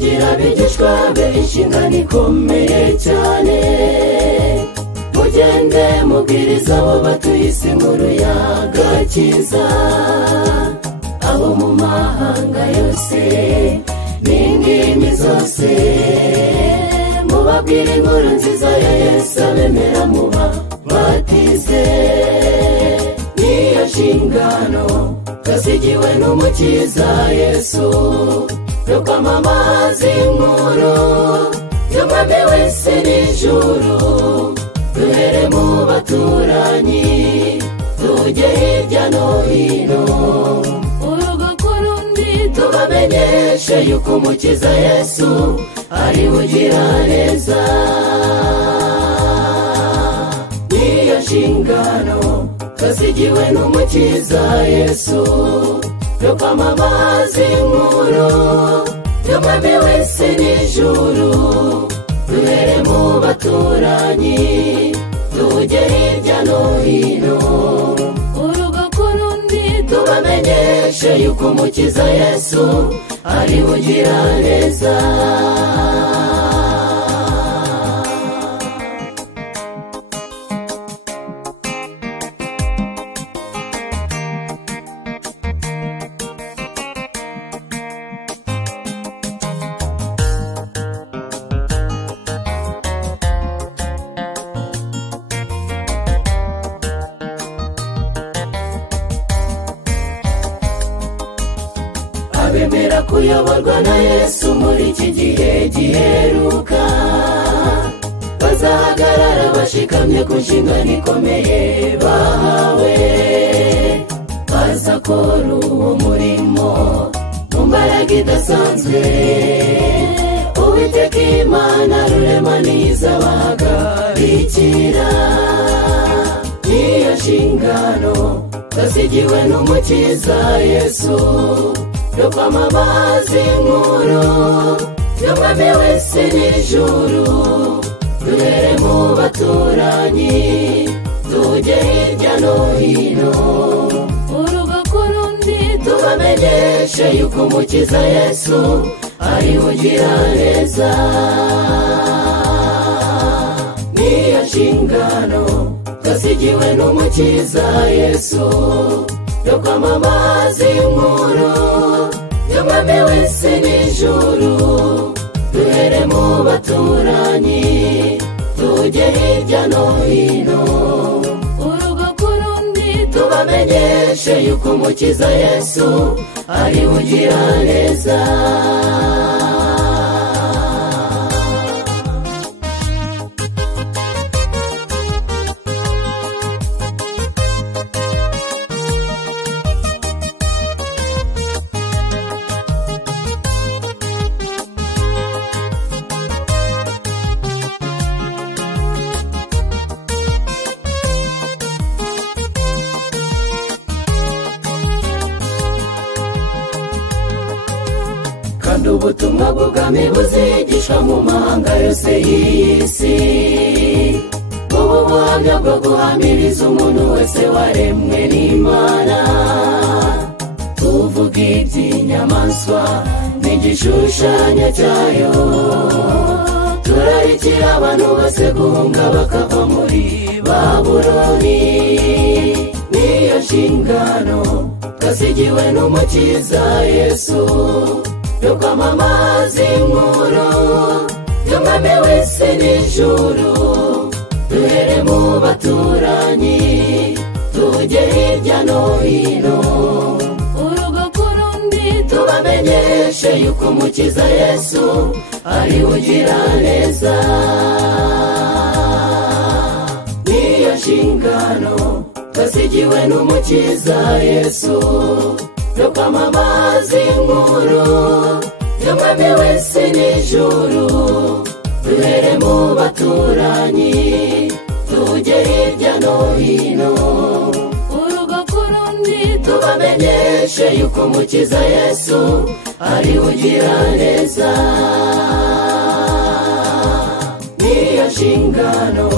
bigira bigishwa be inshingano ikomeye cyane. Mugende mubwiriza abo batuye isi inkuru y'agakiza, abo mu mahanga yose n'indimi zose. Mubabwire inkuru nziza ya Yesu, abemera mubabatize. Niyo nshingano twasigiwe n'umukiza Yesu, yo kwamamaza inkuru y'umwami wese n'ijuru. Duhere mu baturanyi tujye hirya no hino, urugo ku rundi tubamenyeshe yuko umukiza Yesu ari ugira neza. Niyo nshingano twasigiwe n'umukiza Yesu, yo kwamamaza inkuru y'umwami wese n'ijuru. Duhere mu baturanyi tujye hirya no hino, urugo ku rundi tubamenyeshe yuko umukiza Yesu ari ugira neza. Abemera kuyoborwa na Yesu muri iki gihe giheruka, bazahagarara bashikamye ku nshingano ikomeye bahawe. Bazakora uwo murimo mu mbaraga idasanzwe. Uwiteka Imana rurema nizabahagarikira. Niyo nshingano twasigiwe n'umukiza Yesu, yo kwamamaza inkuru y'umwami wese n'ijuru. Duhere mu baturanyi tujye hirya no hino, urugo ku rundi tubamenyeshe yuko umukiza Yesu ari ugira neza. Niyo nshingano twasigiwe n'umukiza Yesu, yo kwamamaza inkuru y'umwami wese n'ijuru. Duhere mu baturanyi tujye hirya no hino, urugo ku rundi tubamenyeshe yuko umukiza Yesu ari ugira neza. Kandi ubutumwa bw'ubwami buzigishwa mu mahanga yose y'isi, ubu buhamya bwo guhamiriza umuntu wese waremwe n'Imana. Tuvuga iby'inyamaswa n'igishushanyo cyayo, turarikira abantu bose guhunga bakava muri Babuloni. Niyo nshingano twasigiwe n'umukiza Yesu, yo kwamamaza inkuru y'umwami wese n'ijuru. Duhere mu baturanyi tujye hirya no hino, urugo ku rundi tubamenyeshe yuko umukiza Yesu ari ugira neza. Niyo nshingano twasigiwe n'umukiza Yesu, yo kwamamaza inkuru y'umwami wese n'ijuru. Duhere mu baturanyi tujye hirya no hino, urugo ku rundi tubamenyeshe yuko umukiza Yesu ari ugira neza. Niyo nshingano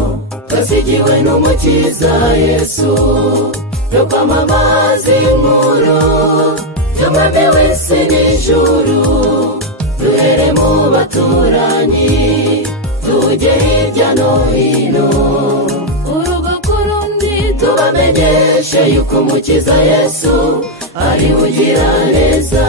twasigiwe n'umukiza Yesu, yo kwamamaza inkuru y'umwami wese n'ijuru. duhere mu baturanyi tujye hirya no hino urugo ku rundi tubamenyeshe yuko umukiza Yesu ari ugira neza.